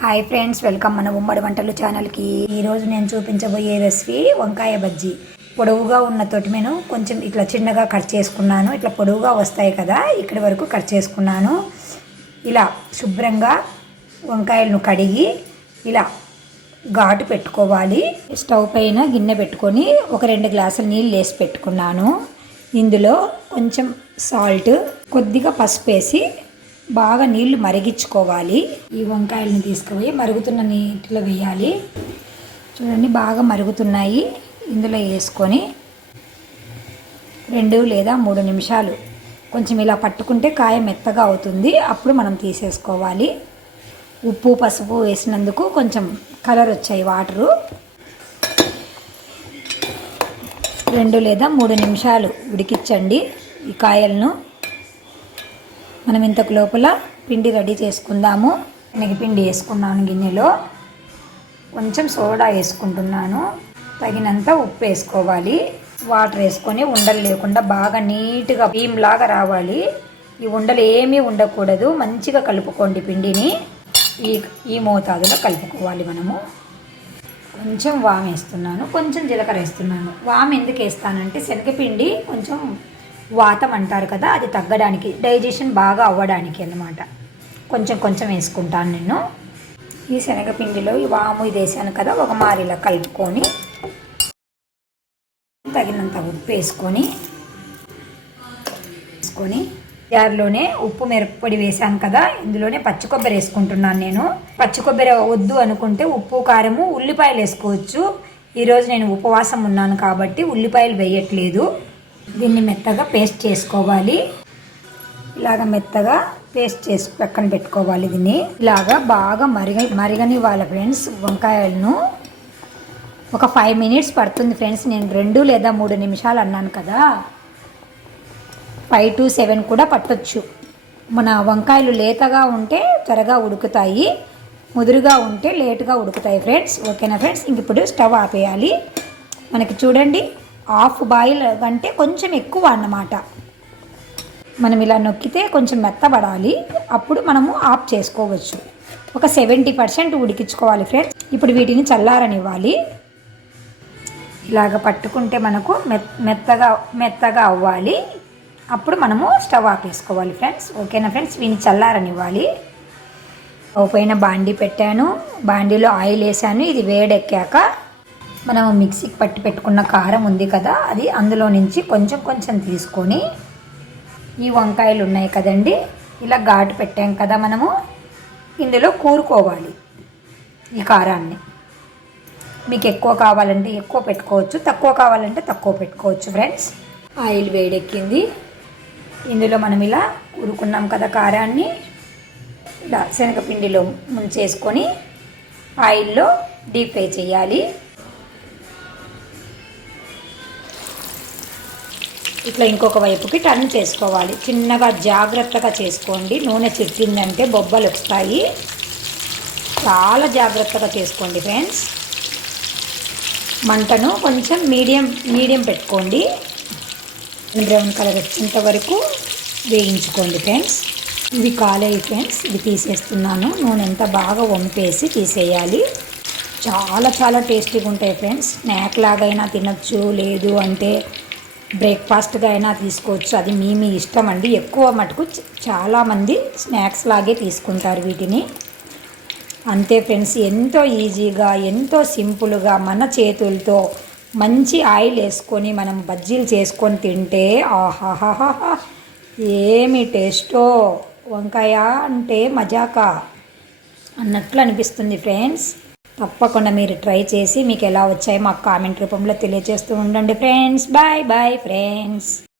Hi friends, welcome మన ఉమ్మడి వంటలు ఛానల్కి. ఈరోజు నేను చూపించబోయే రెసిపీ వంకాయ బజ్జీ. పొడవుగా ఉన్న తొటిమెను కొంచెం ఇట్లా చిన్నగా కట్ చేసుకున్నాను. ఇట్లా పొడవుగా వస్తాయి కదా, ఇక్కడి వరకు కట్ చేసుకున్నాను. ఇలా శుభ్రంగా వంకాయలను కడిగి ఇలా ఘాటు పెట్టుకోవాలి. స్టవ్ పైన గిన్నె పెట్టుకొని ఒక 2 గ్లాసుల నీళ్ళు వేసి పెట్టుకున్నాను. ఇందులో కొంచెం సాల్ట్, కొద్దిగా పసుపు వేసి బాగా నీళ్లు మరిగించుకోవాలి. ఈ వంకాయలను తీసుకుపోయి మరుగుతున్న నీటిలో వేయాలి. చూడండి, బాగా మరుగుతున్నాయి. ఇందులో వేసుకొని 2 లేదా 3 నిమిషాలు కొంచెం ఇలా పట్టుకుంటే కాయ మెత్తగా అవుతుంది. అప్పుడు మనం తీసేసుకోవాలి. ఉప్పు పసుపు వేసినందుకు కొంచెం కలర్ వచ్చాయి వాటరు. 2 లేదా 3 నిమిషాలు ఉడికించండి ఈ కాయలను. మనం ఇంతకు లోపల పిండి రెడీ చేసుకుందాము. శనగపిండి వేసుకున్నాను గిన్నెలో. కొంచెం సోడా వేసుకుంటున్నాను. తగినంత ఉప్పు వేసుకోవాలి. వాటర్ వేసుకొని ఉండలు లేకుండా బాగా నీట్గా క్రీమ్ లాగా రావాలి. ఈ ఉండలు ఏమీ ఉండకూడదు. మంచిగా కలుపుకోండి పిండిని. ఈ మోతాదులో కలుపుకోవాలి మనము. కొంచెం వాము వేస్తున్నాను, కొంచెం జీలకర్ర వేస్తున్నాను. వాము ఎందుకు వేస్తానంటే శనగపిండి కొంచెం వాతం అంటారు కదా, అది తగ్గడానికి, డైజెషన్ బాగా అవ్వడానికి అన్నమాట. కొంచెం కొంచెం వేసుకుంటాను నేను. ఈ శనగపిండిలో ఈ వాము ఇది వేసాను కదా, ఒక మారిలా కలుపుకొని తగినంత ఉప్పు వేసుకొని జార్లోనే ఉప్పు మిరప్పొడి వేసాను కదా, ఇందులోనే పచ్చి కొబ్బరి వేసుకుంటున్నాను నేను. పచ్చి కొబ్బరి వద్దు అనుకుంటే ఉప్పు కారము ఉల్లిపాయలు వేసుకోవచ్చు. ఈరోజు నేను ఉపవాసం ఉన్నాను కాబట్టి ఉల్లిపాయలు వేయట్లేదు. దీన్ని మెత్తగా పేస్ట్ చేసుకోవాలి. ఇలాగ మెత్తగా పేస్ట్ చేసి పక్కన పెట్టుకోవాలి. దీన్ని ఇలాగా బాగా మరగనివ్వాలి ఫ్రెండ్స్. వంకాయలను ఒక 5 మినిట్స్ పడుతుంది ఫ్రెండ్స్. నేను 2 లేదా 3 నిమిషాలు అన్నాను కదా, 5 to 7 కూడా పట్టొచ్చు. మన వంకాయలు లేతగా ఉంటే త్వరగా ఉడుకుతాయి, ముదురుగా ఉంటే లేటుగా ఉడుకుతాయి ఫ్రెండ్స్. ఓకేనా ఫ్రెండ్స్? ఇంక ఇప్పుడు స్టవ్ ఆపేయాలి. మనకి చూడండి, హాఫ్ బాయిల్ అంటే కొంచెం ఎక్కువ అన్నమాట. మనం ఇలా నొక్కితే కొంచెం మెత్తబడాలి. అప్పుడు మనము ఆఫ్ చేసుకోవచ్చు. ఒక 70% ఉడికించుకోవాలి ఫ్రెండ్స్. ఇప్పుడు వీటిని చల్లారనివ్వాలి. ఇలాగ పట్టుకుంటే మనకు మెత్తగా అవ్వాలి. అప్పుడు మనము స్టవ్ ఆపేసుకోవాలి ఫ్రెండ్స్. ఓకేనా ఫ్రెండ్స్? వీటిని చల్లారనివ్వాలి. స్టవ్ పైన బాండీ పెట్టాను. బాండీలో ఆయిల్ వేసాను. ఇది వేడెక్కాక మనము మిక్సీకి పట్టి పెట్టుకున్న కారం ఉంది కదా, అది అందులో నుంచి కొంచెం కొంచెం తీసుకొని ఈ వంకాయలు ఉన్నాయి కదండి, ఇలా ఘాటు పెట్టాం కదా మనము, ఇందులో కూరుకోవాలి ఈ కారాన్ని. మీకు ఎక్కువ కావాలంటే ఎక్కువ పెట్టుకోవచ్చు, తక్కువ కావాలంటే తక్కువ పెట్టుకోవచ్చు ఫ్రెండ్స్. ఆయిల్ వేడెక్కింది. ఇందులో మనం ఇలా కూరుకున్నాం కదా కారాన్ని, ఇలా శనగపిండిలో ముంచేసుకొని ఆయిల్లో డీప్ ఫ్రై చేయాలి. ఇట్లా ఇంకొక వైపుకి టర్న్ చేసుకోవాలి. చిన్నగా జాగ్రత్తగా చేసుకోండి. నూనె చిట్టిందంటే బొబ్బలు వస్తాయి. చాలా జాగ్రత్తగా చేసుకోండి ఫ్రెండ్స్. మంటను కొంచెం మీడియం పెట్టుకోండి. బ్రౌన్ కలర్ వచ్చేంత వరకు వేయించుకోండి ఫ్రెండ్స్. ఇవి కాలేవి ఫ్రెండ్స్. ఇవి తీసేస్తున్నాను. నూనె ఎంత బాగా వంపేసి తీసేయాలి. చాలా చాలా టేస్టీగా ఉంటాయి ఫ్రెండ్స్. స్నాక్ లాగైనా తినచ్చు, లేదు అంటే బ్రేక్ఫాస్ట్గా అయినా తీసుకోవచ్చు. అది మీ ఇష్టం అండి. ఎక్కువ మటుకు చాలామంది స్నాక్స్ లాగే తీసుకుంటారు వీటిని. అంతే ఫ్రెండ్స్, ఎంతో ఈజీగా, ఎంతో సింపుల్గా మన చేతులతో మంచి ఆయిల్ వేసుకొని మనం బజ్జీలు చేసుకొని తింటే ఆహాహాహా ఏమి టేస్టో. వంకాయ అంటే మజాకా అన్నట్లు అనిపిస్తుంది ఫ్రెండ్స్. తప్పకుండా మీరు ట్రై చేసి మీకు ఎలా వచ్చాయో మాకు కామెంట్ రూపంలో తెలియజేస్తూ ఉండండి ఫ్రెండ్స్. Bye bye friends.